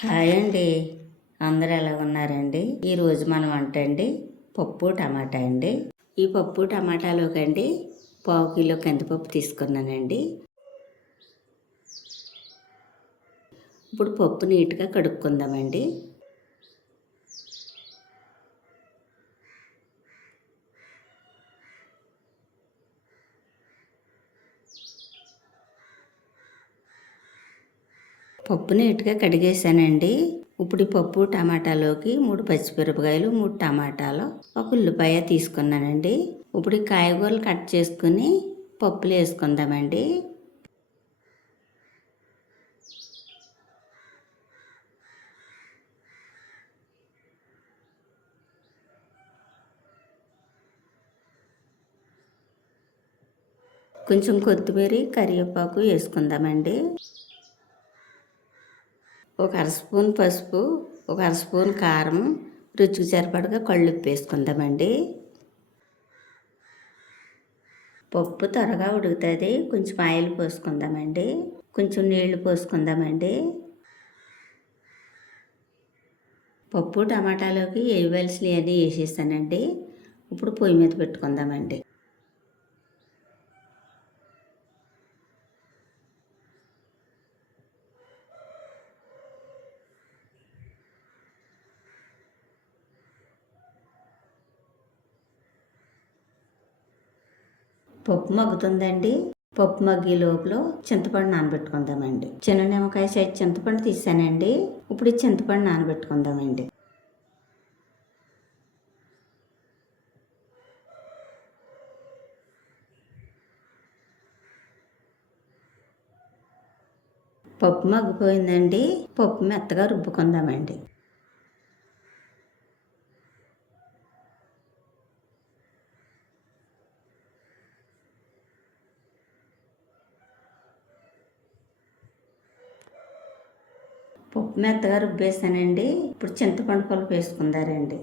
Hi అండి. అందరూ ఎలా ఉన్నారండి? ఈరోజు మన వంట అండి పప్పు టమాటా అండి. ఈ పప్పు టమాటాలోకండి పావు కిలో కందిపప్పు తీసుకున్నానండి. ఇప్పుడు పప్పు నీట్గా కడుక్కుందామండి. పప్పు నీట్గా కడిగేసానండి. ఇప్పుడు ఈ పప్పు టమాటాలోకి 3 పచ్చిమిరపకాయలు, 3 టమాటాలు, ఒక ఉల్లిపాయ తీసుకున్నానండి. ఇప్పుడు ఈ కాయగూరలు కట్ చేసుకుని పప్పులో వేసుకుందామండి. కొంచెం కొత్తిమీర, కరివేపాకు వేసుకుందామండి. ఒక అర స్పూన్ పసుపు, ఒక అర స్పూన్ కారం, రుచికి సరిపడగా కళ్ళుప్పు వేసుకుందామండి. పప్పు త్వరగా ఉడుకుతుంది. కొంచెం ఆయిల్ పోసుకుందామండి. కొంచెం నీళ్లు పోసుకుందామండి. పప్పు టమాటాలోకి వేయవలసినవి అన్నీ వేసేసానండి. ఇప్పుడు పొయ్యి మీద పెట్టుకుందామండి. పప్పు మగ్గుతుందండి. పప్పు మగ్గే లోపల చింతపండు నానబెట్టుకుందామండి. చిన్న నిమ్మకాయ సైజ్ చింతపండు తీసానండి. ఇప్పుడు ఈ చింతపండు నానబెట్టుకుందామండి. పప్పు మగ్గిపోయిందండి. పప్పు మెత్తగా రుబ్బుకుందామండి. పప్పు మెత్తగా రుబ్బేసానండి. ఇప్పుడు చింతపండు పులుపు వేసుకుందారండి.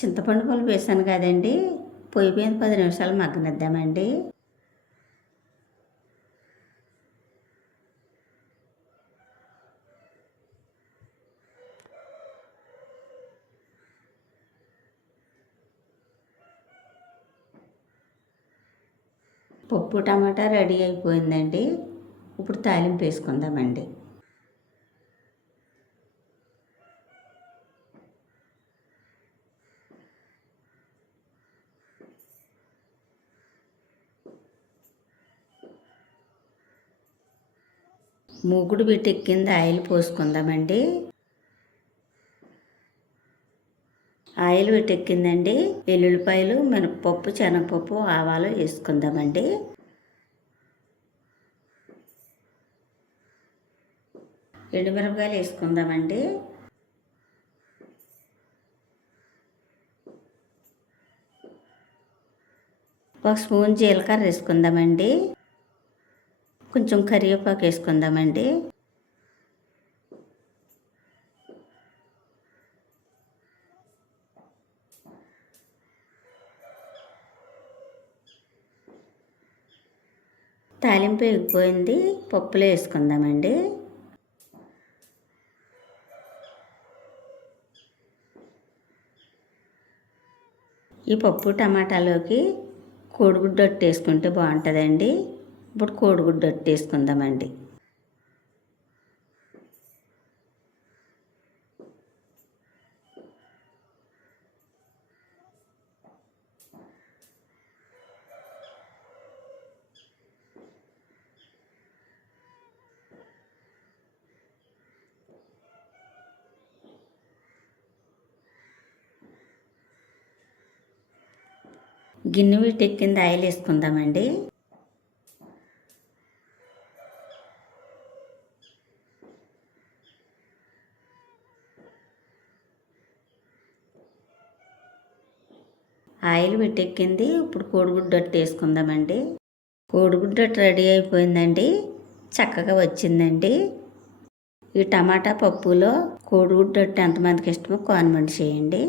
చింతపండు పులుపు వేసాను కదండి, పొయ్యి మీద 10 నిమిషాలు మగ్గనిద్దామండి. పప్పు టమాటా రెడీ అయిపోయిందండి. ఇప్పుడు తాలింపు వేసుకుందామండి. మూకుడు కింద ఆయిల్ పోసుకుందామండి. ఆయిల్ ఎక్కిందండి. వెల్లుల్లిపాయలు, మినపప్పు, శనగపప్పు, ఆవాలు వేసుకుందామండి. ఎండుమిరపకాయలు వేసుకుందామండి. ఒక స్పూన్ జీలకర్ర వేసుకుందామండి. కొంచెం కరివేపాకు వేసుకుందామండి. తాలింపు ఎగిపోయింది. పప్పులో వేసుకుందామండి. ఈ పప్పు టమాటాలోకి కోడిగుడ్డు వేసుకుంటే బాగుంటుందండి. ఇప్పుడు కోడిగుడ్డు వేసుకుందామండి. గిన్నె కింద ఆయిల్ వేసుకుందామండి. ఆయిల్ పెట్టెక్కింది. ఇప్పుడు కోడిగుడ్డు వేసుకుందామండి. కోడిగుడ్డు రెడీ అయిపోయిందండి. చక్కగా వచ్చిందండి. ఈ టమాటా పప్పులో కోడిగుడ్డు ఎంతమందికి ఇష్టమో కామెంట్ చేయండి.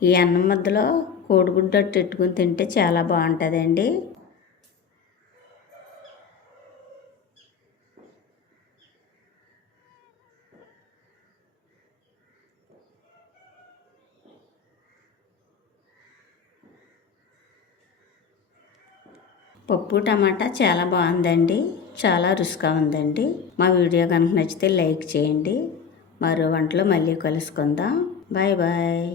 ఈ అన్నం ముద్దలో కోడిగుడ్డు పెట్టుకుని తింటే చాలా బాగుంటుందండి. పప్పు టమాటా చాలా బాగుందండి. చాలా రుచిగా ఉందండి. మా వీడియో కనుక నచ్చితే లైక్ చేయండి. మరో వంటలో మళ్ళీ కలుసుకుందాం. Bye bye.